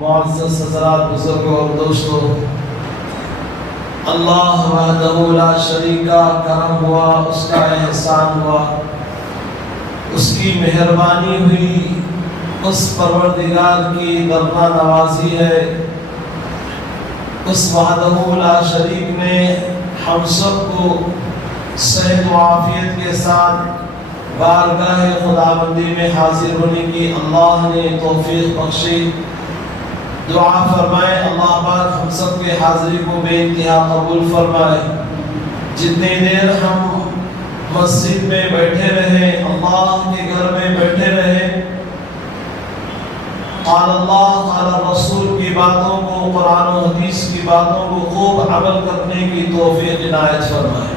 معزز حضرات، بزرگوں اور دوستوں، اللہ وحدہ لا شریک کا کرم ہوا، اس کا احسان ہوا، اس کی مہربانی ہوئی، اس پروردگار کی درگاہ نوازی ہے۔ اس وحدہ لا شریک نے ہم سب کو صحت و عافیت کے ساتھ بارگاہ خداوندی میں حاضر ہونے کی اللہ نے توفیق بخشی۔ دعا فرمائے اللہ پاک ہم سب کے حاضری کو بے انتہا قبول فرمائے۔ جتنی دیر ہم مسجد میں بیٹھے رہے، اللہ کے گھر میں بیٹھے رہے، قال اللہ قال رسول کی باتوں کو، قرآن و حدیث کی باتوں کو خوب عمل کرنے کی توفیق عنایت فرمائے۔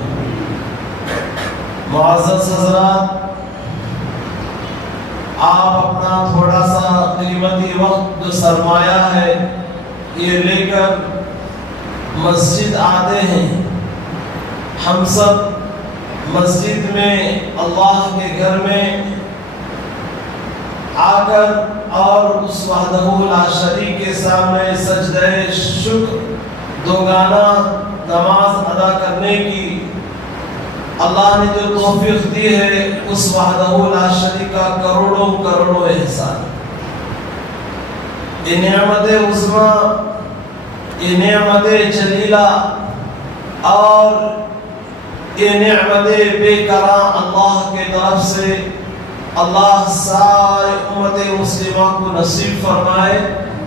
معزز حضرات، آپ اپنا تھوڑا سا قیمتی وقت جو سرمایہ ہے یہ لے کر مسجد آتے ہیں۔ ہم سب مسجد میں اللہ کے گھر میں آ کر اور اس وحدہ لا شریک کے سامنے سجدہ شکر دوگانہ نماز ادا کرنے کی اللہ نے جو توفیق دی ہے، اس وحدہ لا شریک کا کروڑوں کروڑوں احسان۔ یہ نعمت عظمیٰ، یہ نعمت جلیلہ اور یہ نعمت بے کرا اللہ کے طرف سے اللہ سارے امت مسلمہ کو نصیب فرمائے۔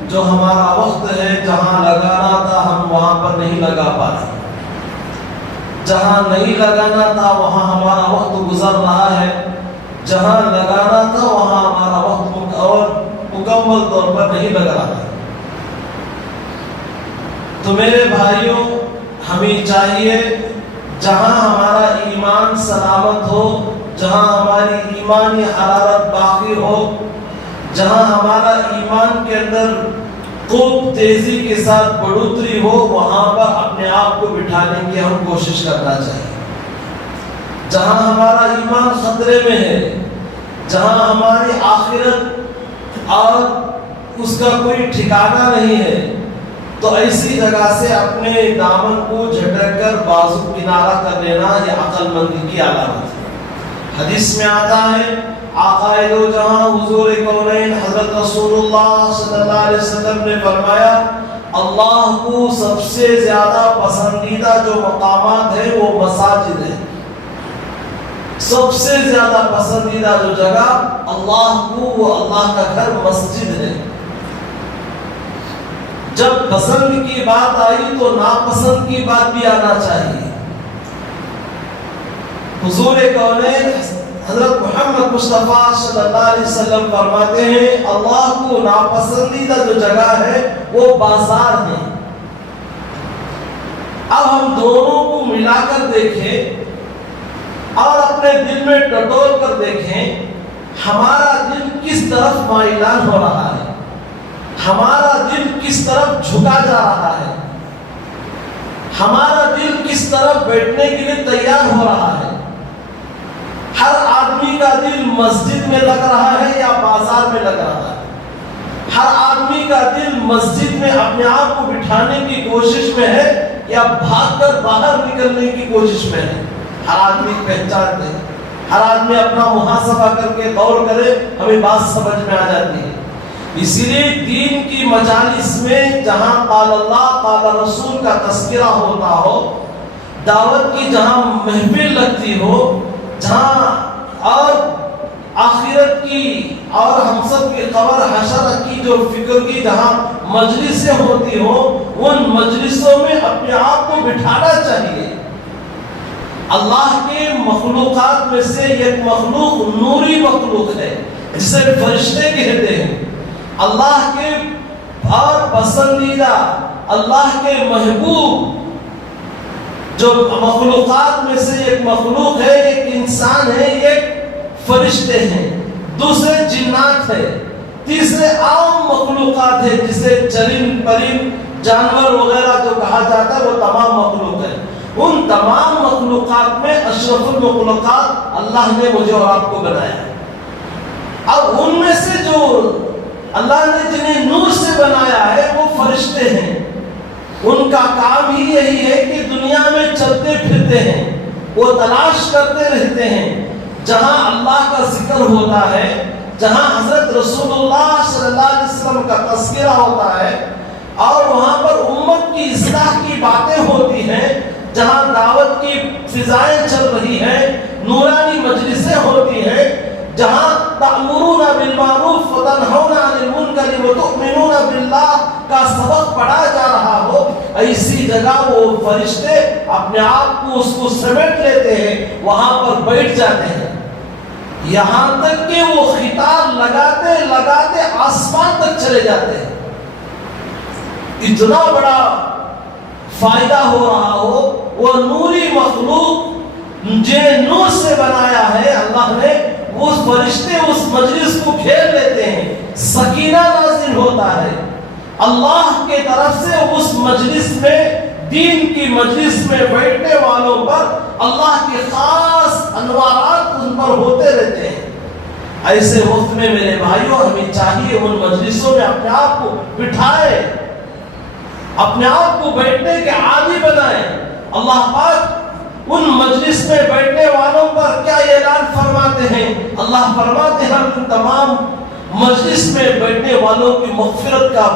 جو ہمارا وقت ہے جہاں لگانا تھا ہم وہاں پر نہیں لگا پائے، جہاں نہیں لگانا تھا وہاں ہمارا وقت گزر رہا ہے، جہاں لگانا تھا وہاں ہمارا وقت اور مکمل طور پر نہیں لگ رہا ہے۔ تو میرے بھائیوں، ہمیں چاہیے جہاں ہمارا ایمان سلامت ہو، جہاں ہماری ایمانی حرارت باقی ہو، جہاں ہمارا ایمان کے اندر خوب تیزی کے ساتھ بڑھوتری ہو، وہاں پر اپنے آپ کو بٹھانے کی ہم کوشش کرنا چاہیے۔ جہاں ہمارا ایمان خطرے میں ہے، جہاں ہماری آخرت اور اس کا کوئی ٹھکانہ نہیں ہے، تو ایسی جگہ سے اپنے دامن کو جھٹک کر بازو کنارہ کر لینا یہ عقل مندی کی علامت ہے۔ حدیث میں آتا ہے، آقائے دو جہاں حضور کونین حضرت رسول اللہ صلی اللہ علیہ وسلم نے فرمایا، اللہ کو سب سے زیادہ پسندیدہ جو مقامات ہیں وہ مساجد ہیں۔ سب سے زیادہ پسندیدہ جو جگہ اللہ کو، وہ اللہ کا گھر مسجد ہے۔ جب پسند کی بات آئی تو ناپسند کی بات بھی آنا چاہیے۔ حضور کونین حضرت محمد مصطفیٰ صلی اللہ علیہ وسلم فرماتے ہیں، اللہ کو ناپسندیدہ جو جگہ ہے وہ بازار ہے۔ اب ہم دونوں کو ملا کر دیکھیں اور اپنے دل میں ٹٹول کر دیکھیں، ہمارا دل کس طرف مائلان ہو رہا ہے، ہمارا دل کس طرف جھکا جا رہا ہے، ہمارا دل کس طرف بیٹھنے کے لیے تیار ہو رہا ہے۔ ہر آدمی کا دل مسجد میں لگ رہا ہے یا بازار میں لگ رہا ہے؟ ہر آدمی کا دل مسجد میں اپنے آپ کو بٹھانے کی کوشش میں ہے یا بھاگ کر باہر نکلنے کی کوشش میں ہے؟ ہر آدمی پہچان دے، ہر آدمی اپنا محاسبہ کر کے غور کرے، ہمیں بات سمجھ میں آ جاتی ہے۔ اسی لیے دین کی مجالس میں جہاں قال اللہ قال رسول کا تذکرہ ہوتا ہو، دعوت کی جہاں محفل لگتی ہو، جہاں اور آخرت کی اور ہم سب کی قبر حشر کی جو فکر کی جہاں مجلسیں ہوتی ہو، ان مجلسوں میں اپنے آپ کو بٹھانا چاہیے۔ اللہ کے مخلوقات میں سے ایک مخلوق نوری مخلوق ہے جسے فرشتے کہتے ہیں۔ اللہ کے اور پسندیدہ، اللہ کے محبوب جو مخلوقات میں سے ایک مخلوق ہے، ایک انسان ہے، ایک فرشتے ہیں، دوسرے جنات ہے، تیسرے عام مخلوقات ہے جسے چرند پرند جانور وغیرہ جو کہا جاتا ہے وہ تمام مخلوق ہے۔ ان تمام مخلوقات میں اشرف المخلوقات اللہ نے مجھے اور آپ کو بنایا ہے۔ اب ان میں سے جو اللہ نے جنہیں نور سے بنایا ہے فرشتے ہیں، ان کا کام ہی یہی ہے کہ دنیا میں چلتے پھرتے ہیں، وہ تلاش کرتے رہتے ہیں جہاں اللہ کا ذکر ہوتا ہے، جہاں حضرت رسول اللہ صلی اللہ علیہ وسلم کا تذکرہ ہوتا ہے، اور وہاں پر امت کی اصلاح کی باتیں ہوتی ہیں، جہاں دعوت کی فضائیں چل رہی ہیں، نورانی مجلسیں ہوتی ہیں، جہاں تأمرون بالمعروف وتنہون عن المنکر وتؤمنون باللہ کا سبق پڑھا جا رہا ہو، ایسی جگہ وہ فرشتے اپنے آپ کو اس کو سمیٹ لیتے ہیں، وہاں پر بیٹھ جاتے ہیں، یہاں تک کہ وہ خطاب لگاتے لگاتے آسمان تک چلے جاتے ہیں۔ اتنا بڑا فائدہ ہو رہا ہو، وہ نوری مخلوق جنہیں نور سے بنایا ہے اللہ نے، وہ فرشتے اس مجلس کو گھیر لیتے ہیں، سکینہ نازل ہوتا ہے اللہ کے طرف سے اس مجلس میں، دین کی مجلس میں بیٹھنے والوں پر اللہ کے خاص انوارات ان پر ہوتے رہتے ہیں۔ ایسے وقت میں میرے بھائیوں ہمیں چاہیے ان مجلسوں میں اپنے آپ کو بٹھائیں، اپنے آپ کو بیٹھنے کے عادی بنائیں۔ اللہ پاک ان مجلس میں بیٹھنے والوں پر کیا اعلان فرماتے ہیں؟ اللہ فرماتے ہیں ہم ان تمام مجلس میں بیٹھنے والوں کی مغفرت کا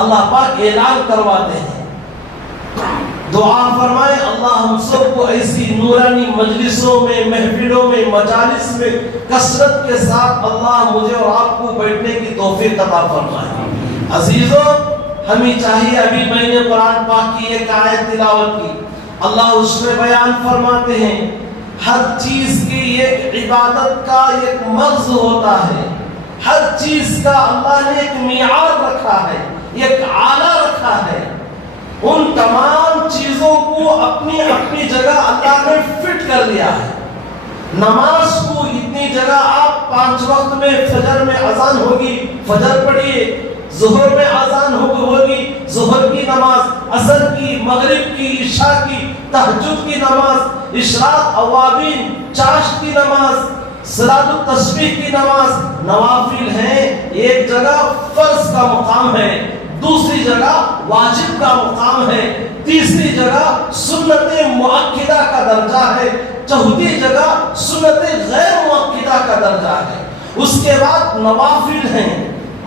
اللہ پاک اعلان کرواتے ہیں۔ دعا فرمائیں اللہ ہم سب کو ایسی نورانی مجلسوں میں، محفلوں میں، مجالس میں کثرت کے ساتھ اللہ مجھے اور آپ کو بیٹھنے کی توفیق عطا فرمائے۔ عزیزوں ہمیں چاہیے، ابھی میں نے قرآن پاک کی ایک آیت تلاوت کی، اللہ اس میں بیان فرماتے ہیں ہر چیز کی ایک عبادت کا ایک مغز ہوتا ہے، ہر چیز کا اللہ نے ایک معیار رکھا ہے، ایک آلہ رکھا ہے، ان تمام چیزوں کو اپنی اپنی جگہ اللہ نے فٹ کر لیا ہے۔ نماز کو اتنی جگہ آپ 5 وقت میں، فجر میں اذان ہوگی فجر پڑھیے، ظہر میں اذان ہوگی ظہر کی نماز، عصر کی، مغرب کی، عشاء کی، تہجد کی نماز، اشراق، اوابین، چاشت کی نماز، صلاۃ التسبیح کی نماز، نوافل ہیں۔ ایک جگہ فرض کا مقام ہے، دوسری جگہ واجب کا مقام ہے، تیسری جگہ سنت مؤکدہ کا درجہ ہے، چوتھی جگہ سنت غیر مؤکدہ کا درجہ ہے۔ اس کے بعد نوافل ہیں،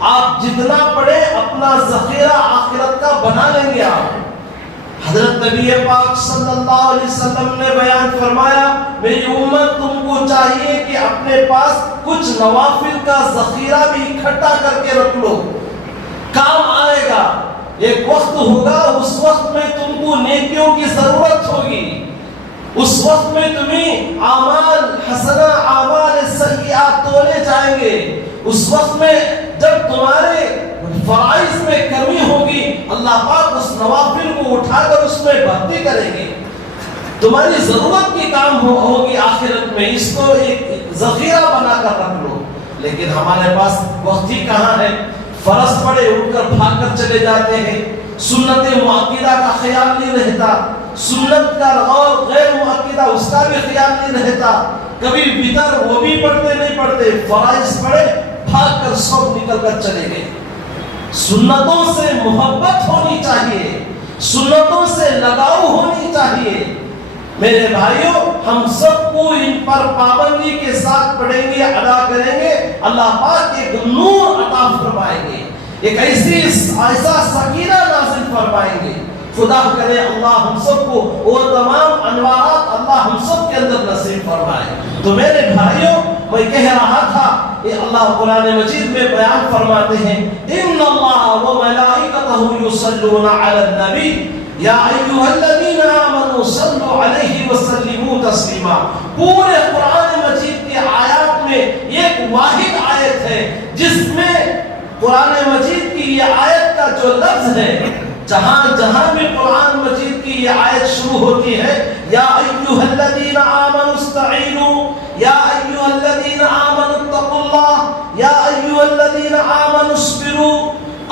آپ جتنا پڑھیں اپنا ذخیرہ آخرت کا بنا لیں گے آپ۔ حضرت نبی پاک صلی اللہ علیہ وسلم نے بیان فرمایا میری امت تم کو چاہیے کہ اپنے پاس کچھ نوافل کا ذخیرہ بھی اکٹھا کر کے رکھ لو، کام آئے گا۔ ایک وقت ہوگا اس وقت میں تم کو نیکیوں کی ضرورت ہوگی، اس وقت میں تمہیں اعمال حسنہ اعمال سیئات تولے جائیں گے، اس وقت میں جب تمہارے فرائض میں کمی ہوگی اللہ پاک اس نوافل کو اٹھا کر اس میں بھرتی کریں گے، تمہاری ضرورت کی کام ہوگی آخرت میں، اس کو ایک ذخیرہ بنا کر رکھ لو۔ لیکن ہمارے پاس وقت ہی کہاں ہے، فرض پڑے اٹھ کر بھاگ کر چلے جاتے ہیں، سنت مؤکدہ کا خیال نہیں رہتا، سنت کا اور غیر مؤکدہ اس کا بھی خیال نہیں رہتا، کبھی وتر وہ بھی پڑھتے نہیں پڑھتے، فرائض پڑھے بھاگ کر سب نکل کر چلے گئے۔ سنتوں سے محبت ہونی چاہیے، سنتوں سے لگاؤ ہونی چاہیے۔ میرے بھائیوں ہم سب کو ان پر پابندی کے ساتھ پڑھیں گے، ادا کریں گے، اللہ پاک ایک نور عطا فرمائیں گے، ایک ایسا سکینہ نازل فرمائیں گے۔ خدا کرے اللہ ہم سب کو وہ تمام انوارات اللہ ہم سب کے اندر نصیب فرمائے۔ تو میرے بھائیوں میں کہہ رہا تھا کہ اللہ قرآن مجید میں بیان فرماتے ہیں ان اللہ وملائکتہ یصلون علی النبی یا ایھا الذین آمنوا صلوا علیہ وسلموا تسلیما۔ پورے قرآن مجید کی آیات میں ایک واحد آیت ہے جس میں قرآن مجید کی یہ آیت کا جو لفظ ہے، جہاں جہاں بھی قرآن مجید کی یہ آیت شروع ہوتی ہے یا ایھا الذین آمنوا استعینوا، یا ایھا الذین آمنوا اتقوا اللہ، یا ایھا الذین آمنوا اصبروا،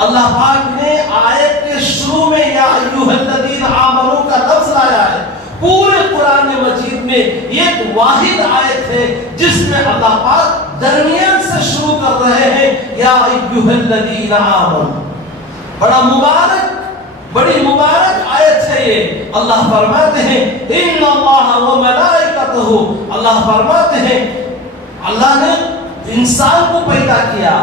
اللہ پاک نے آیت کے شروع میں یا ایھا الذین آمنوا کا لفظ لایا ہے۔ پورے قرآن مجید میں ایک واحد آیت ہے جس میں اللہ پاک درمیان سے شروع کر رہے ہیں یا ایھا الذین آمنوا۔ بڑا مبارک بڑی مبارک آیت ہے یہ. اللہ فرماتے ہیں ان اللہ و ملائکتہ، اللہ فرماتے ہیں اللہ نے انسان کو پیدا کیا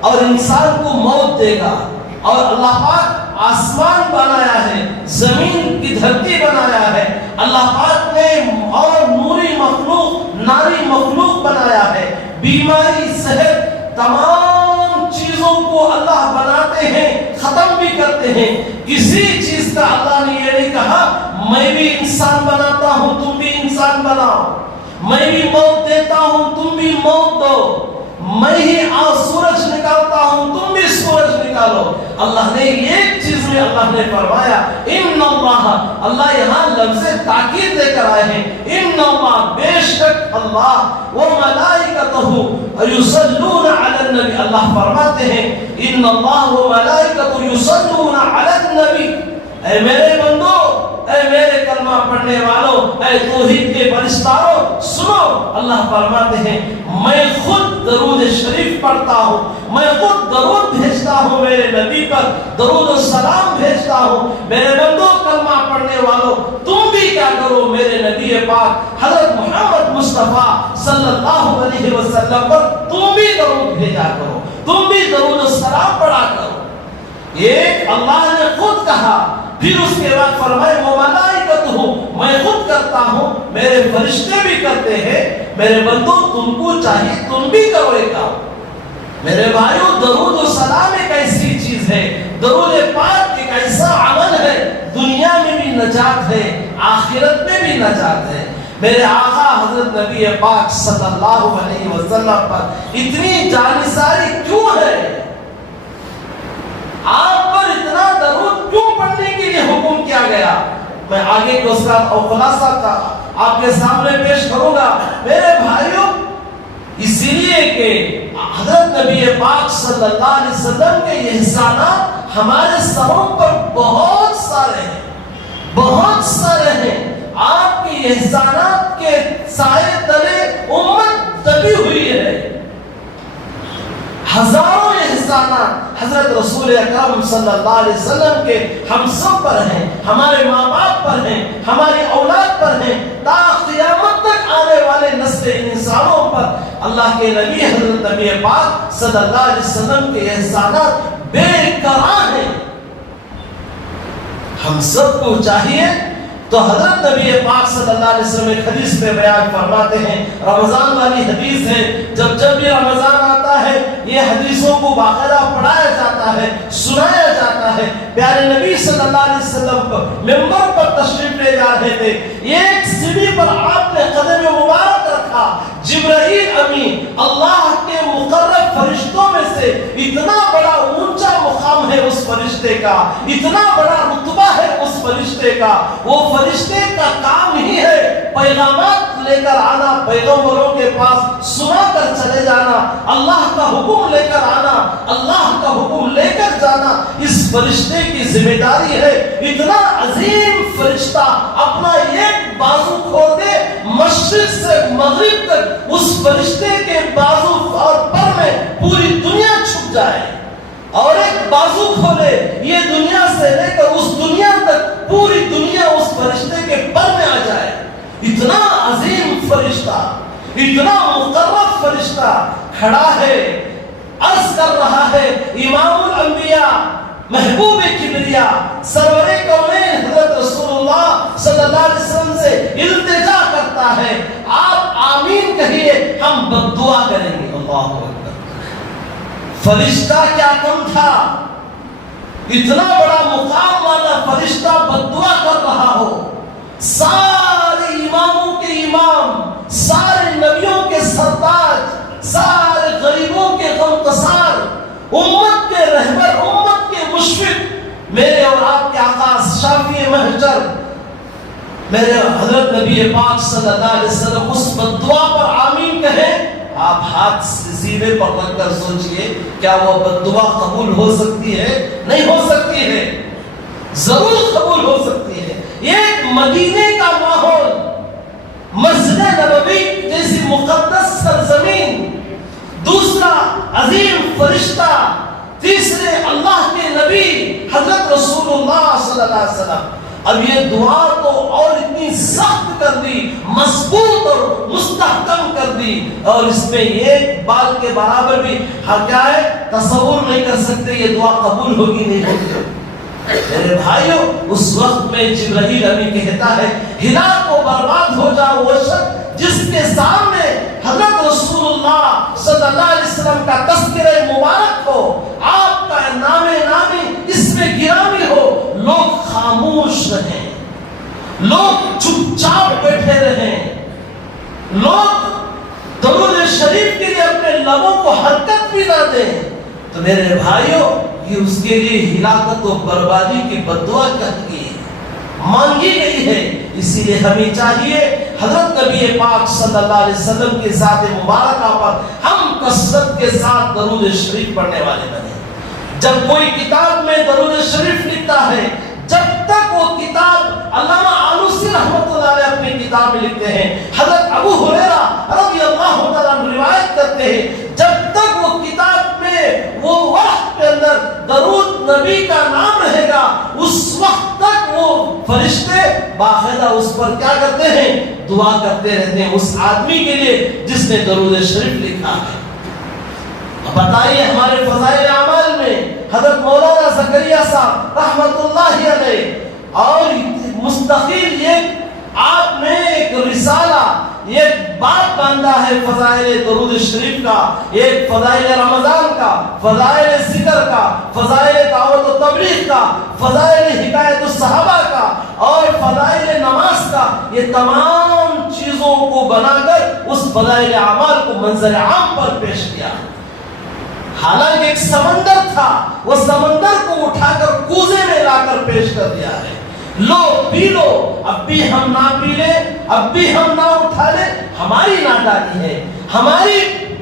اور انسان کو موت دے گا، اور اللہ پاک آسمان بنایا ہے، زمین کی دھرتی بنایا ہے، اللہ پاک نے اور نوری مخلوق ناری مخلوق بنایا ہے، بیماری صحت تمام چیزوں کو اللہ بناتے ہیں، ختم بھی کرتے ہیں. کسی چیز کا اللہ نے یہ نہیں کہا میں بھی انسان بناتا ہوں تم بھی انسان بناؤ، میں بھی موت دیتا ہوں تم بھی موت دو، میں ہی سورج نکالتا ہوں تم بھی سورج نکالو. اللہ نے ایک چیز میں اللہ نے فرمایا ان اللہ، اللہ یہاں لفظ تاکید لے کر آئے ہیں، ان اللہ بے شک اللہ و ملائکتہ یصلون علی النبی، اللہ فرماتے ہیں ان اللہ و ملائکتہ یصلون علی النبی. اے میرے بندو، اے میرے کلمہ پڑھنے والوں، اے توحید کے فرشتوں سنو، اللہ فرماتے ہیں میں خود درود شریف پڑھتا ہوں، میں خود درود بھیجتا ہوں میرے نبی پر، درود و سلام بھیجتا ہوں. میرے بندو کلمہ پڑھنے والوں تم بھی کیا کرو، میرے نبی پاک حضرت محمد مصطفیٰ صلی اللہ علیہ وسلم پر تم بھی درود بھیجا کرو، تم بھی درود و سلام پڑھا کرو. ایک اللہ نے خود کہا، پھر اس کے بعد فرمائے وہ ملائکت ہوں، میں خود کرتا ہوں، میرے فرشتے بھی کرتے ہیں. میرے بندو تم کو چاہیے تم بھی کرو ایک کام. میرے بھائیو درود و سلام ایک ایسی چیز ہے، درود پاک ایک ایسا عمل ہے، دنیا میں بھی نجات ہے، آخرت میں بھی نجات ہے. میرے آقا حضرت نبی پاک صلی اللہ علیہ وسلم پر اتنی جانثاری کیوں ہے؟ آپ پر اتنا درود کیوں پڑھنے کے لیے حکم کیا گیا؟ میں آگے کو اس کا خلاصہ آپ کے سامنے پیش کروں گا. میرے بھائیوں اسی لیے کہ حضرت نبی پاک صلی اللہ علیہ وسلم کے احسانات ہمارے سروں پر بہت سارے ہیں، بہت سارے ہیں. آپ کی احسانات کے سائے تلے امت دبی ہوئی ہے. ہزاروں احسانات حضرت رسول اکرم صلی اللہ علیہ وسلم کے ہم سب پر ہیں، ہمارے ماں باپ پر ہیں، ہماری اولاد پر ہیں، تا قیامت تک آنے والے نسل انسانوں پر. اللہ کے نبی حضرت نبی پاک صلی اللہ علیہ وسلم کے احسانات بے کران ہیں. ہم سب کو چاہیے تو حضرت نبی پاک صلی اللہ علیہ وسلم ایک حدیث میں بیان فرماتے ہیں، رمضان والی حدیث ہے، جب جب بھی رمضان آتا ہے یہ حدیثوں کو باقاعدہ پڑھایا جاتا ہے، سنایا جاتا ہے. پیارے نبی صلی اللہ علیہ وسلم پر ممبر پر تشریف لے جا رہے تھے، ایک سیڑھی پر آپ نے قدم مبارک رکھا، جبرائیل امین اللہ کے مقرب فرشتوں میں سے، اتنا بڑا اونچا مقام ہے اس فرشتے کا، اتنا بڑا رتبہ ہے اس فرشتے کا. وہ فرشتے کا کام ہی ہے پیغامات لے کر آنا، پیغمبروں کے پاس سنا کر چلے جانا، اللہ کا حکم لے کر آنا، اللہ کا حکم لے کر جانا. اس فرشتے کی ذمہ داری ہے. اتنا عظیم فرشتہ اپنا ایک بازو کھول دے، مشرق سے مغرب تک اس فرشتے کے بازو اور پر میں پوری دنیا چھپ جائے، اور ایک بازو کھولے یہ دنیا سے لے کر اس دنیا تک پوری دنیا اس فرشتے کے پر میں آ جائے. اتنا عظیم فرشتہ، اتنا مقرب فرشتہ کھڑا ہے، عرض کر رہا ہے. امام الانبیاء، محبوب کبریا، سرور کونین حضرت رسول اللہ صلی اللہ علیہ وسلم سے التجا کرتا ہے، آپ آمین کہیے، ہم بد دعا کریں گے. اللہ اکبر. فرشتہ کیا کم تھا، اتنا بڑا مقام والا فرشتہ بد دعا کر رہا ہو. سارے اماموں کے امام، سارے نبیوں کے سرتاج، سارے غریبوں کے غمگسار، امت کے رہبر، امت کے مشفق، میرے اور آپ کے آقا شافی محشر میرے حضرت نبی پاک صلی اللہ علیہ وسلم اس بد دعا پر آمین کہیں. آپ ہاتھ سیدھے پکڑ کر سوچئے کیا وہ بد دعا قبول ہو سکتی ہے؟ نہیں ہو سکتی ہے، ضرور قبول ہو سکتی ہے. ایک مدینے کا ماحول، مسجد نبوی جیسی مقدس سرزمین، دوسرا عظیم فرشتہ، تیسرے اللہ کے نبی حضرت رسول اللہ صلی اللہ علیہ وسلم اب یہ دعا تو اور اتنی سخت کر دی، مضبوط اور مستحکم کر دی، اور اس میں ایک بال کے برابر بھی کیا ہے تصور نہیں کر سکتے یہ دعا قبول ہوگی نہیں ہوگی۔ میرے بھائیو اس وقت میں جبرائیل امین کہتا ہے ہلاک و برباد ہو جا وہ شخص جس کے سامنے حضرت رسول اللہ صلی اللہ علیہ وسلم کا تذکرہ مبارک ہو، آپ کا نام نامی اس میں گرامی ہو، لوگ خاموش رہیں، لوگ چپ چاپ بیٹھے رہیں، لوگ درود شریف کے لیے اپنے لبوں کو حرکت بھی نہ دیں، تو میرے بھائیو یہ اس کے لیے ہلاکت و بربادی کی بددعا کہتی ہے، مانگی گئی ہے۔ اسی لیے ہمیں چاہیے حضرت نبی پاک صلی اللہ علیہ وسلم کی ذات مبارکہ پر ہم کثرت کے ساتھ درود شریف پڑھنے والے بنے۔ جب کوئی کتاب میں درود شریف لکھتا ہے، جب تک وہ کتاب علامہ آلوسی رحمۃ اللہ علیہ اپنی کتاب میں لکھتے ہیں، حضرت ابو ہریرہ رضی اللہ تعالیٰ عنہ روایت کرتے ہیں، جب تک وہ کتاب میں وہ وقت کے اندر درود نبی کا نام رہے گا، اس وقت تک وہ فرشتے باقاعدہ اس پر کیا کرتے ہیں، دعا کرتے رہتے ہیں اس آدمی کے لیے جس نے درود شریف لکھا ہے۔ بتائیے ہمارے فضائل اعمال میں حضرت مولانا زکریا صاحب رحمت اللہ علیہ اور مستقل یہ آپ نے ایک رسالہ ایک بات باندھا ہے فضائل درود شریف کا، ایک فضائل رمضان کا، فضائل ذکر کا، فضائل دعوت و تبلیغ کا، فضائل حکایت الصحابہ کا اور فضائل نماز کا، یہ تمام چیزوں کو بنا کر اس فضائل اعمال کو منظر عام پر پیش کیا۔ حالانکہ ایک سمندر تھا، وہ سمندر کو اٹھا کر کوزے میں لا کر پیش کر دیا ہے، لو پی لو، اب بھی ہم نہ پی لیں، اب بھی ہم نہ اٹھا لیں، ہماری نادانی ہے، ہماری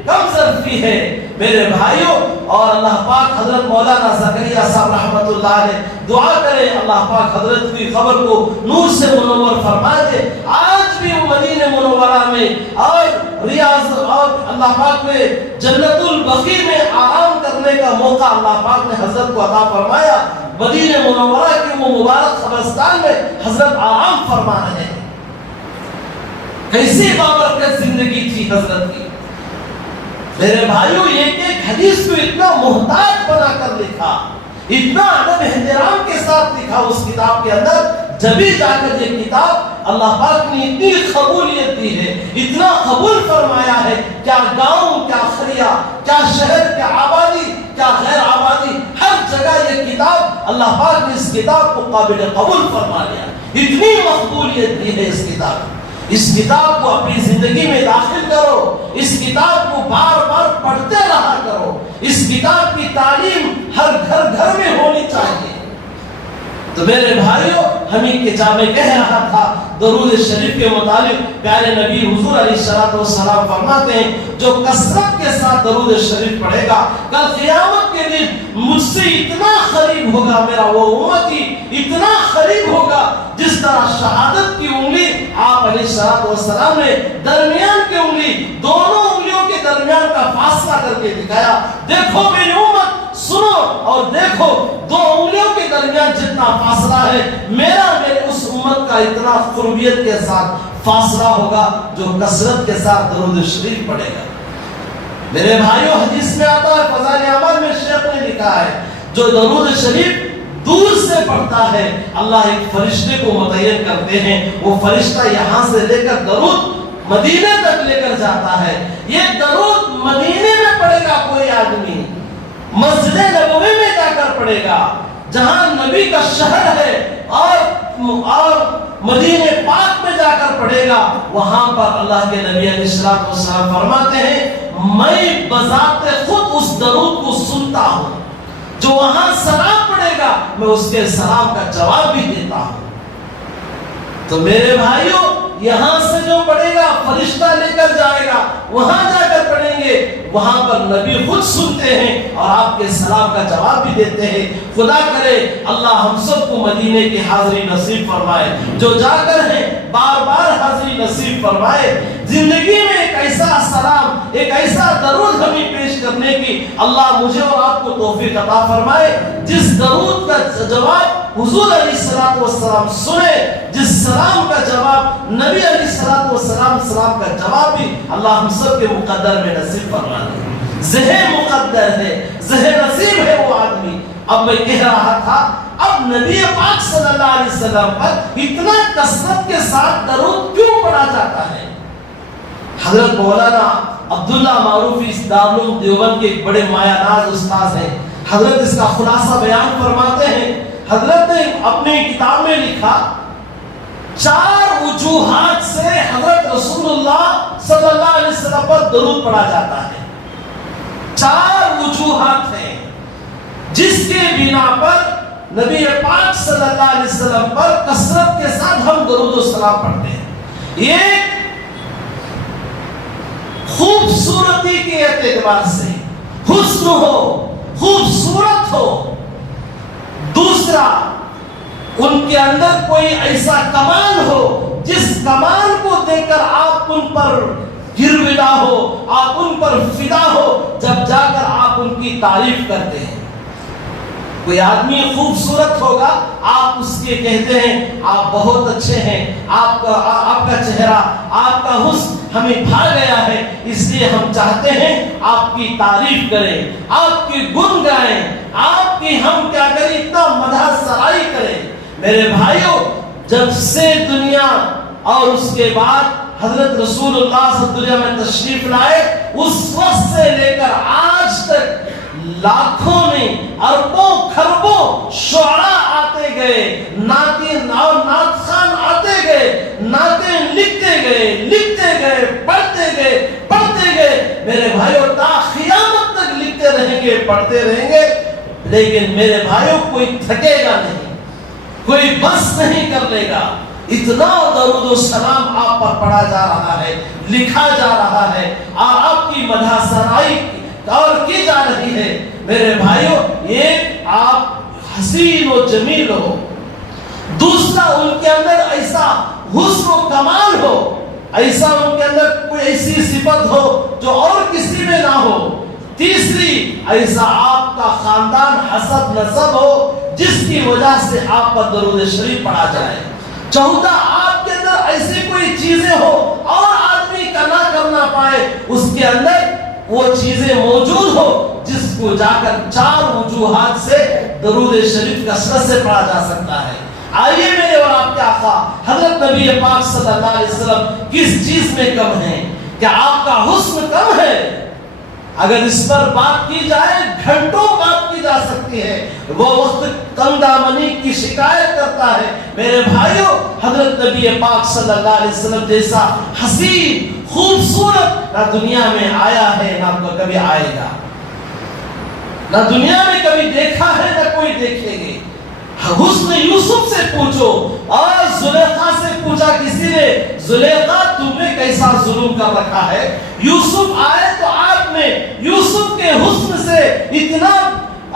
کم ظرفی ہے میرے بھائیوں۔ اور اللہ پاک حضرت مولانا زکریا صاحب رحمت اللہ علیہ دعا کرے اللہ پاک حضرت کی قبر کو نور سے منور فرما دے۔ آج بھی وہ مدینہ منورہ میں اور ریاض اور اللہ پاک نے جنت البقیع میں آرام کرنے کا موقع اللہ پاک نے حضرت کو عطا فرمایا۔ مدینہ منورہ کی وہ مبارک قبرستان میں حضرت آرام فرما رہے ہیں۔ کیسی بابرکت زندگی تھی حضرت کی میرے بھائیوں، ایک ایک حدیث کو اتنا محتاط بنا کر لکھا، اتنا ادب احترام کے ساتھ لکھا اس کتاب کے اندر، جبھی جا کر یہ کتاب اللہ پاک نے اتنی قبولیت دی ہے، اتنا قبول فرمایا ہے، کیا گاؤں کیا خریا کیا شہر کیا آبادی کیا غیر آبادی، ہر جگہ یہ کتاب اللہ پاک نے اس کتاب کو قابل قبول فرما لیا، اتنی مقبولیت دی ہے اس کتاب۔ اس کتاب کو اپنی زندگی میں داخل کرو، اس کتاب کو بار بار پڑھتے رہا کرو، اس کتاب کی تعلیم ہر گھر میں ہونی چاہیے۔ تو میرے بھائیوں ہمیں کتاب میں کہہ رہا تھا درود شریف کے متعلق پیارے نبی حضور علیہ الصلوۃ والسلام فرماتے ہیں جو کثرت کے ساتھ درود شریف پڑھے گا کل قیامت کے دن مجھ سے اتنا قریب ہوگا، میرا وہ امتی اتنا قریب ہوگا جس طرح شہادت کی انگلی آپ علیہ الصلوۃ والسلام نے درمیان کی انگلی دونوں انگلیوں کے درمیان کا فاصلہ کر کے دکھایا، دیکھو میری امت سنو اور دیکھو دو انگلیوں کے درمیان جتنا فاصلہ ہے میرے اس امت کا اتنا قربیت کے ساتھ فاصلہ ہوگا جو کثرت کے ساتھ درود شریف پڑھے گا۔ میرے بھائیوں حدیث میں آتا ہے فضائل اعمال میں شیخ نے لکھا ہے جو درود شریف دور سے پڑھتا ہے اللہ ایک فرشتے کو متعین کرتے ہیں، وہ فرشتہ یہاں سے لے کر درود مدینے تک لے کر جاتا ہے۔ یہ درود مدینے میں پڑھے گا کوئی آدمی، مسجد نبوی میں جا کر پڑھے گا جہاں نبی کا شہر ہے، اور مدینہ پاک میں جا کر پڑھے گا، وہاں پر اللہ کے نبی علیہ الصلوۃ والسلام فرماتے ہیں میں بذات خود اس درود کو سنتا ہوں، جو وہاں سلام پڑھے گا میں اس کے سلام کا جواب بھی دیتا ہوں۔ تو میرے بھائیوں یہاں سے جو پڑھے گا فرشتہ لے کر جائے گا، وہاں جا کر پڑھیں گے، وہاں پر نبی خود سنتے ہیں اور آپ کے سلام کا جواب بھی دیتے ہیں۔ خدا کرے اللہ ہم سب کو مدینے کی حاضری نصیب فرمائے، جو جا کر ہیں بار بار حاضری نصیب فرمائے، زندگی میں ایک ایسا سلام ایک ایسا درود ہمیں پیش کرنے کی اللہ مجھے اور آپ کو توفیق عطا فرمائے جس درود کا جواب حضور علیہ الصلوۃ والسلام سنے، جس سلام کا جواب نبی علیہ الصلوۃ والسلام سلام کا جواب بھی اللہ ہم سب کے مقدر میں نصیب فرما دے۔ ذہن مقدر ہے، ذہن نصیب ہے وہ آدمی۔ اب میں کہہ رہا تھا، اب نبی پاک صلی اللہ علیہ وسلم پر اتنا کثرت کے ساتھ درود کیوں پڑھا جاتا ہے؟ حضرت مولانا عبداللہ معروفی اس دارالعلوم دیوبند کے ایک بڑے مایہ ناز استاد ہیں، حضرت اس کا خلاصہ بیان فرماتے ہیں۔ حضرت نے اپنی کتاب میں لکھا، 4 وجوہات سے حضرت رسول اللہ صلی اللہ علیہ وسلم پر درود پڑھا جاتا ہے۔ 4 وجوہات ہیں جس کے بنا پر نبی پاک صلی اللہ علیہ وسلم پر کثرت کے ساتھ ہم درود و سلام پڑھتے ہیں۔ ایک، خوبصورتی کے اعتبار سے، حسن ہو، خوبصورت ہو۔ دوسرا، ان کے اندر کوئی ایسا کمال ہو جس کمال کو دیکھ کر آپ ان پر گرویدہ ہو، آپ ان پر فدا ہو، جب جا کر آپ ان کی تعریف کرتے ہیں۔ کوئی آدمی خوبصورت ہوگا، آپ اس کے کہتے ہیں آپ بہت اچھے ہیں، آپ کا چہرہ، آپ کا حسن ہمیں بھا گیا ہے، اس لیے ہم چاہتے ہیں آپ کی تعریف کریں، آپ کی گن گائیں، آپ کی ہم کیا کریں، اتنا مدح سرائی کریں۔ میرے بھائیوں، جب سے دنیا اور اس کے بعد حضرت رسول اللہ صلی اللہ علیہ وسلم دنیا میں تشریف لائے، اس وقت سے لے کر آج تک لاکھوں میں اربوں کھربوں شعراء آتے گئے، نعتیں اور نعت خوان آتے گئے، نعتیں لکھتے گئے، پڑھتے گئے۔ میرے بھائیوں، تا قیامت تک لکھتے رہیں گے، پڑھتے رہیں گے، لیکن میرے بھائیوں کوئی تھکے گا نہیں، کوئی بس نہیں کر لے گا۔ اتنا درود و سلام آپ پر پڑھا جا رہا ہے، لکھا جا رہا ہے، آپ کی مدح سرائی اور کی جا رہی ہے۔ میرے بھائیوں، ایک آپ حسین و جمیل ہو، دوسرا ان کے اندر ایسا حسن و کمال ہو، ایسا ان کے اندر کوئی ایسی صفت ہو جو اور کسی میں نہ ہو، تیسری ایسا آپ کا خاندان حسب نسب ہو جس کی وجہ سے آپ پر درود شریف پڑھا جائے، چوتھا آپ کے اندر ایسی کوئی چیزیں ہو اور آدمی کا نہ کرنا پائے، اس کے اندر وہ چیزیں موجود ہو جس کو جا کر 4 وجوہات سے درود شریف کثرت سے پڑھا جا سکتا ہے۔ آئیے میرے اور آپ کے آقا حضرت نبی پاک صلی اللہ علیہ وسلم کس چیز میں کم ہیں؟ کیا آپ کا حسن کم ہے؟ اگر اس پر بات کی جائے گھنٹوں بات کی جا سکتی ہے۔ وہ وقت کم دامنی کی شکایت کرتا ہے۔ میرے بھائیوں، حضرت نبی پاک صلی اللہ علیہ وسلم جیسا حسین خوبصورت نہ دنیا میں آیا ہے، نہ کبھی آئے گا، نہ دنیا میں کبھی دیکھا ہے، نہ کوئی دیکھیں گے۔ حسن یوسف سے پوچھو، اور زلیخا سے پوچھا کسی نے، زلیخا تم نے کیسا ظلم کر رکھا ہے؟ یوسف آئے تو آپ نے یوسف کے حسن سے اتنا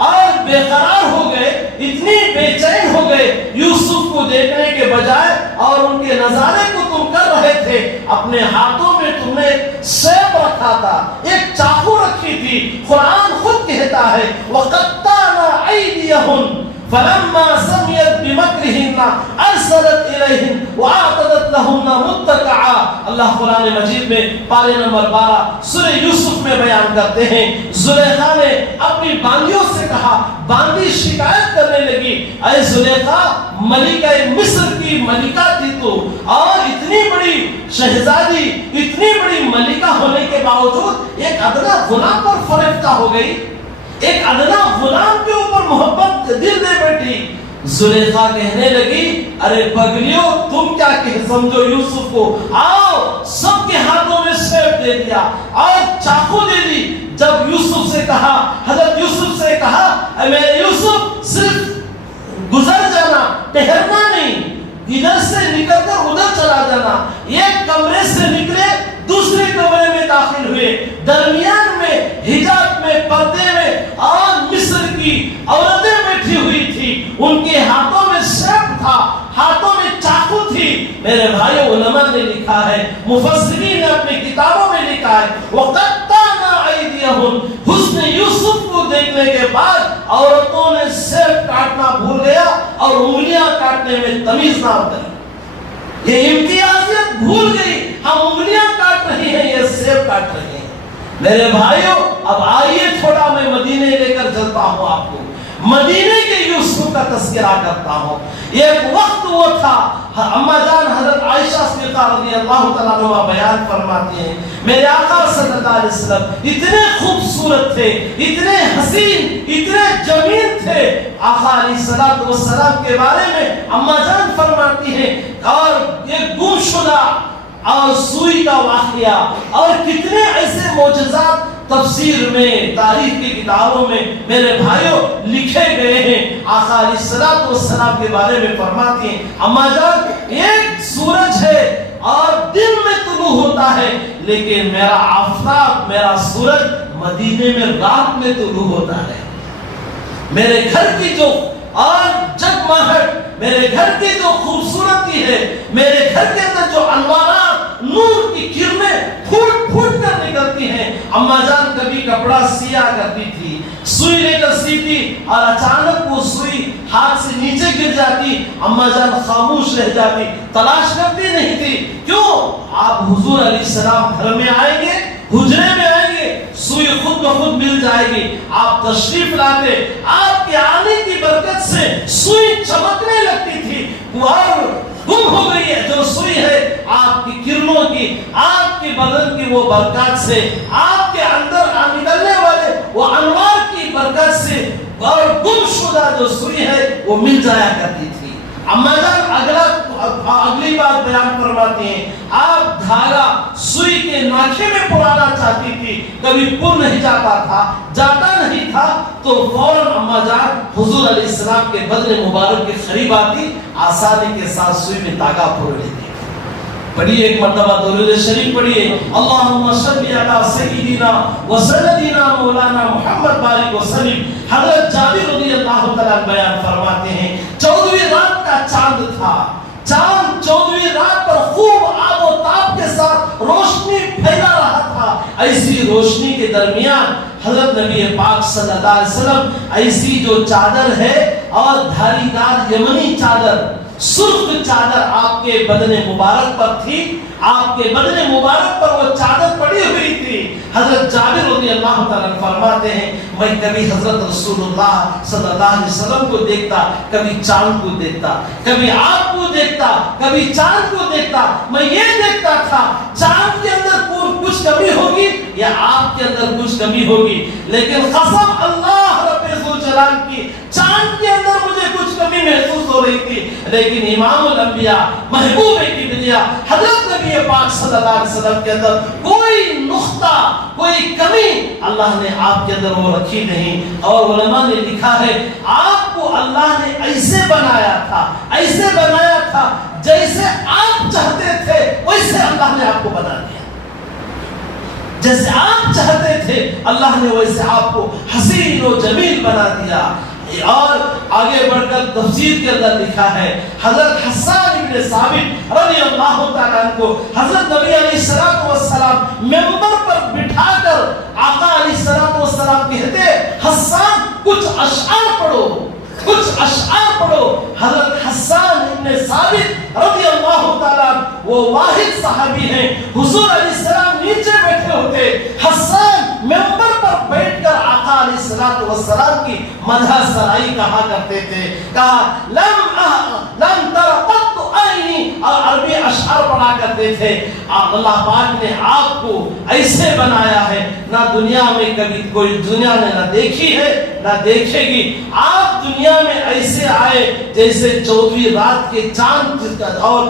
اور بے قرار ہو گئے، اتنی بے چین ہو گئے، یوسف کو دیکھنے کے بجائے اور ان کے نظارے کو تم کر رہے تھے، اپنے ہاتھوں میں تم نے سیف رکھا تھا، ایک چاقو رکھی تھی۔ قرآن خود کہتا ہے وَقَطَّعْنَا أَيْدِيَهُمْ فَلَمَّا سَمِعَتْ بِمَكْرِهِنَّ أَرْسَلَتْ إِلَيْهِمْ وَأَعْتَدَتْ لَهُنَّ مُتَّكَئًا۔ اللہ قرآن مجید میں پارے نمبر 12 سورہ یوسف میں بیان کرتے ہیں، زلیخا نے اپنی باندیوں سے کہا، باندی شکایت کرنے لگی، اے زلیخا، ملکہ مصر کی ملکہ تھی تو، اور اتنی بڑی شہزادی، اتنی بڑی ملکہ ہونے کے باوجود ایک ادنا غلام پر فریفتہ ہو گئی، ایک ادنا غلام کے اوپر محبت دل دے بیٹھی۔ زلیخا کہنے لگی، ارے پگلیو، تم کیا سمجھو یوسف کو، آؤ، سب کے ہاتھوں میں سیف دے دیا اور چاقو دے دی۔ جب یوسف سے کہا، حضرت یوسف سے کہا، اے میرے یوسف، صرف گزر جانا، ٹہرنا نہیں، ادھر سے نکل کر ادھر چلا جانا۔ ایک کمرے سے نکلے، دوسرے کمرے میں داخل ہوئے، درمیان میں حجاب میں پردے میں اور مصر کی عورتیں بیٹھی ہوئی تھی، ان کے ہاتھوں میں سیف تھا، ہاتھوں میں چاقو تھی۔ میرے بھائیو، علماء نے لکھا ہے، مفسرین نے اپنی کتابوں میں لکھا ہے وَقَطَّعْنَا أَيْدِيَهُمْ، حسن یوسف کو دیکھ نکلنے کے بعد عورتوں نے سیب کاٹنا بھول گیا اور انگلیاں کاٹنے میں تمیز نہ کری. یہ امتیازیت بھول گئی. ہم انگلیاں کاٹ رہی ہیں, یہ سیب کاٹ رہے ہیں. میرے بھائیوں اب آئیے تھوڑا میں مدینے لے کر چلتا ہوں آپ کو, مدینے کے یوسف کا تذکرہ کرتا ہوں. ایک وقت وہ تھا, اما جان حضرت عائشہ صدیقہ رضی اللہ تعالیٰ عنہ بیان فرماتی ہیں, میرے آقا صلی اللہ علیہ وسلم اتنے خوبصورت تھے, اتنے حسین, اتنے جمیل تھے. آقا علیہ الصلوۃ والسلام کے بارے میں اما جان فرماتی ہیں, اور یہ گم شدہ اور سوئی کا واقعہ اور کتنے ایسے معجزات تفسیر میں, تاریخ کی کتابوں میں میرے بھائیوں لکھے گئے ہیں. آقا علیہ الصلوۃ والسلام کے بارے میں فرماتی ہیں, اما جان ایک سورج ہے اور دن میں طلوع ہوتا ہے, لیکن میرا آفتاب, میرا سورج مدینے میں رات میں طلوع ہوتا ہے. میرے گھر کی جو اور جگمگاہٹ, میرے گھر کی جو خوبصورتی ہے, میرے گھر کے اندر جو انوارات, نور کی کرنیں پھوٹ پھوٹ کر نکلتی ہیں. اما جان کبھی کپڑا سیا کرتی تھی, سوئی لے کر سیتی, اور اچانک وہ سوئی ہاتھ سے نیچے گر جاتی. اما جان خاموش رہ جاتی, تلاش کرتی نہیں تھی. کیوں؟ آپ حضور علیہ السلام گھر میں آئیں گے, حجرے میں آئیں گے, سوئی خود بخود مل جائے گی. آپ تشریف لاتے, آپ کے آنے کی برکت سے سوئی چمکنے لگتی تھی. اور گم ہو گئی ہے جو سوئی ہے آپ کی کرنوں کی, آپ کے بدن کی وہ برکات سے, آپ کے اندر نکلنے والے وہ انوار کی برکت سے, اور گم شدہ جو سوئی ہے وہ مل جایا کرتی تھی. اما جان اگلی بات بیان فرماتی ہیں, آپ دھاگا سوئی کے ناکھے میں پرانا چاہتی تھی, کبھی پر نہیں جاتا نہیں تھا, تو فوراً اما جان حضور علیہ السلام کے بدن مبارک کے قریب آتی, آسانی کے ساتھ سوئی میں دھاگا پھوڑ لیتی. پڑھیے ایک مرتبہ درود شریف پڑھیے, اللہم صلی علی سیدنا و سیدنا مولانا محمد بارک وسلم. حضرت جابر رضی اللہ تعالیٰ بیان فرماتے ہیں, 14ویں رات کا چاند تھا, چاند 14ویں رات پر خوب آب و تاب کے ساتھ روشنی پھیلا رہا تھا. ایسی روشنی کے درمیان حضرت نبی پاک صلی اللہ علیہ وسلم ایسی جو چادر ہے, اور دھاری دار یمنی چادر, سرخ چادر آپ کے بدن مبارک پر تھی, آپ کے بدن مبارک پر وہ چادر پڑی ہوئی تھی. حضرت جابر رضی اللہ تعالیٰ فرماتے ہیں, میں کبھی حضرت رسول اللہ صلی اللہ علیہ وسلم کو دیکھتا, کبھی چاند کو دیکھتا, کبھی آپ کو دیکھتا, کبھی چاند کو دیکھتا. میں یہ دیکھتا تھا چاند کے اندر کچھ کمی ہوگی یا آپ کے اندر کچھ کمی ہوگی, لیکن قسم اللہ رب ذوالجلال کی, چاند کے اندر مجھے کچھ کمی محسوس ہو رہی تھی, لیکن امام الانبیاء محبوب کبریا حضرت نبی پاک صلی اللہ علیہ وسلم کے اندر کوئی نقطہ, کوئی کمی اللہ نے آپ کے اندر وہ رکھی نہیں. اور علماء نے لکھا ہے آپ کو اللہ نے ایسے بنایا تھا جیسے آپ چاہتے تھے ویسے اللہ نے آپ کو بنا دیا. جیسے آپ چاہتے تھے اللہ نے ویسے آپ کو حسین و جمیل بنا دیا. اور آگے بڑھ کر تفسیر کے اندر لکھا ہے, حضرت حسان ابن ثابت رضی اللہ تعالیٰ عنہ کو حضرت نبی علیہ السلام ممبر پر بٹھا کر آقا علیہ السلام کہتے, حسان کچھ اشعار پڑھو. حضرت حسان ابن ثابت رضی اللہ تعالیٰ وہ واحد صحابی ہیں, حضور علیہ السلام نیچے بیٹھے ہوتے, حسان ممبر پر بیٹھ کر آقا علیہ السلام کی مدح سرائی کہا کرتے تھے. کہا لم ترقت عینی, اور عربی اشعار پڑھا کرتے تھے. اللہ پاک نے آپ کو ایسے بنایا ہے نہ دنیا میں کبھی کوئی دنیا نے نہ دیکھی ہے نہ دیکھے گی. آپ دنیا میں ایسے آئے جیسے 14ویں رات کے چاند, اور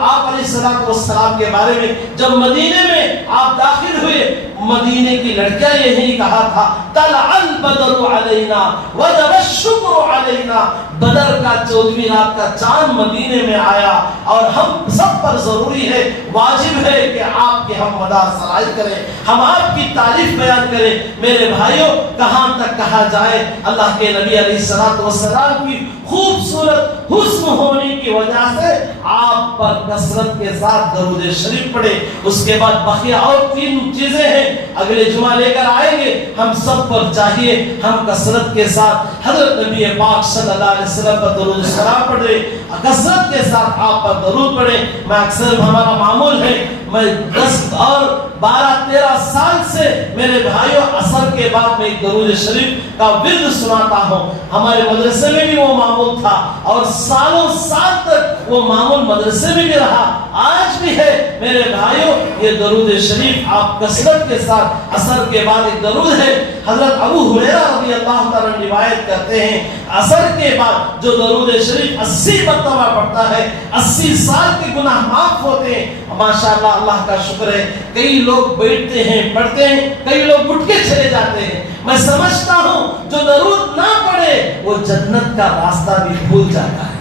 آپ علیہ السلام کے بارے میں جب مدینے میں آپ داخل ہوئے, مدینے کی لڑکیاں یہی کہا تھا, طلع البدر علینا وجب الشکر علینا. بدر کا 14ویں رات کا چاند مدینے میں آیا, اور ہم سب پر ضروری ہے, واجب ہے کہ آپ کے ہم مدح سرائی کریں, ہم آپ کی تعریف بیان کریں. میرے بھائیوں, کہاں تک کہا جائے اللہ کے نبی علیہ السلام کی خوبصورت صورت حسن ہونے کی وجہ سے آپ پر کثرت کے ساتھ درود شریف پڑھے. اس کے بعد بقیہ اور 3 چیزیں ہیں اگلے جمعہ لے کر آئیں گے. ہم سب پر چاہیے ہم کثرت کے ساتھ حضرت نبی پاک صلی اللہ علیہ وسلم پر درود سلام پڑھیں, کثرت کے ساتھ آپ پر درود پڑھیں. میں اکثر ہمارا معمول ہے, میں 10 اور 12-13 سال سے میرے بھائیوں عصر کے بعد میں ایک درود شریف کا ورد سناتا ہوں. ہمارے مدرسے میں بھی وہ معمول تھا اور سالوں سال تک وہ معمول مدرسے میں بھی رہا, آج بھی ہے. میرے بھائیوں یہ درود شریف آپ کثرت کے ساتھ عصر کے بعد ایک درود ہے. حضرت ابو ہریرہ رضی اللہ تعالیٰ روایت کرتے ہیں عصر کے بعد جو درود شریف 80 مرتبہ پڑھتا ہے 80 سال کے گناہ معاف ہوتے ہیں. ماشاءاللہ اللہ کا شکر ہے. کئی لوگ بیٹھتے ہیں پڑھتے ہیں, کئی لوگ اٹھ کے چلے جاتے ہیں. میں سمجھتا ہوں جو درود نہ پڑھے وہ جنت کا راستہ بھی بھول جاتا ہے.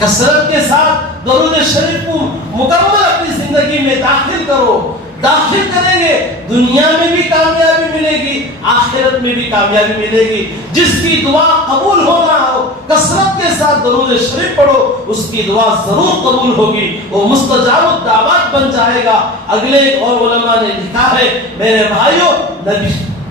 کثرت کے ساتھ درود شریف کو مکمل اپنی زندگی میں داخل کرو. داخل کریں گے دنیا میں بھی کامیابی ملے گی, آخرت میں بھی کامیابی ملے گی. جس کی دعا قبول ہونا ہو کثرت کے ساتھ درود شریف پڑھو, اس کی دعا ضرور قبول ہوگی, وہ مستجاب الدعوات بن جائے گا. اگلے اور علماء نے لکھا ہے میرے بھائیوں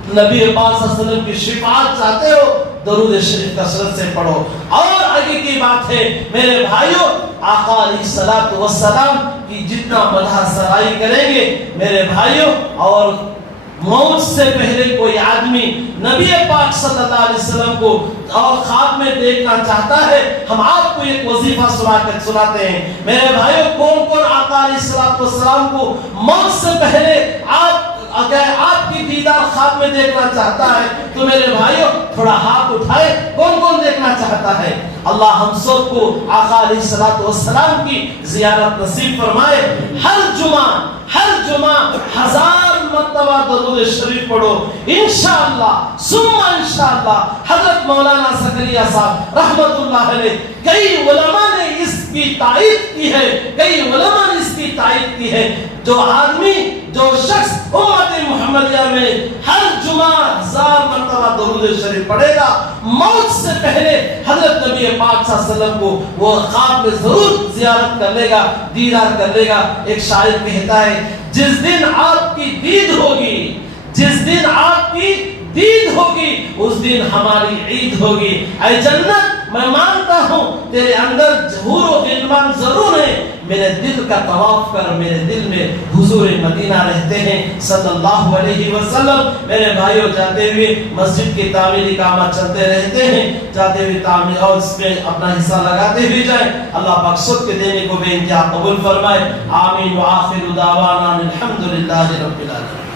نبی پاک صلی اللہ علیہ وسلم کی شفاعت چاہتے ہو درود شریف کثرت سے پڑھو. اور آگے کی بات ہے میرے بھائیوں آقا علیہ الصلوۃ والسلام کی جتنا مدح سرائی کریں گے میرے بھائیوں, اور موت سے پہلے کوئی آدمی نبی پاک صلی اللہ علیہ وسلم کو اور خواب میں دیکھنا چاہتا ہے, ہم آپ کو ایک وظیفہ سناتے ہیں. میرے بھائیوں کون کون آقا علیہ الصلوۃ والسلام کو موت سے پہلے اگر آپ کی دیدار خواب میں دیکھنا چاہتا ہے تو میرے بھائیوں تھوڑا ہاتھ اٹھائے, کون کون دیکھنا چاہتا ہے. اللہ ہم سب کو آقا علیہ الصلوۃ والسلام کی زیارت نصیب فرمائے. ہر جمعہ 1000 مرتبہ درود شریف پڑھو انشاءاللہ ثم انشاءاللہ. حضرت مولانا زکریا صاحب رحمت اللہ علیہ کئی علماء نے اس کی تائید کی ہے, کئی علماء نے اس کی تائید کی ہے. جو شخص امت محمدیہ میں ہر جمعہ 1000 مرتبہ درود شریف پڑھے گا موت سے پہلے حضرت نبی پاک صلی اللہ علیہ وسلم کو وہ خواب میں ضرور زیارت کر لے گا, دیدار کر لے گا. ایک شاعر کہتا ہے جس دن آپ کی دید ہوگی, جس دن آپ کی دید ہوگی اس دن ہماری عید ہوگی. اے جنت میں مانتا ہوں تیرے اندر ظہور و غلمان ضرور ہے, میرے دل کا طواف کر, میرے دل میں حضور مدینہ رہتے ہیں صلی اللہ علیہ وسلم. میرے بھائیوں جاتے ہوئے مسجد کے تعمیری کامات چلتے رہتے ہیں, جاتے ہوئے تعمیر اور اس میں اپنا حصہ لگاتے ہوئے جائیں. اللہ پاک سب کے دینے کو بے انتہا قبول فرمائے. آمین. وآخر دعوانا الحمدللہ رب العالمین.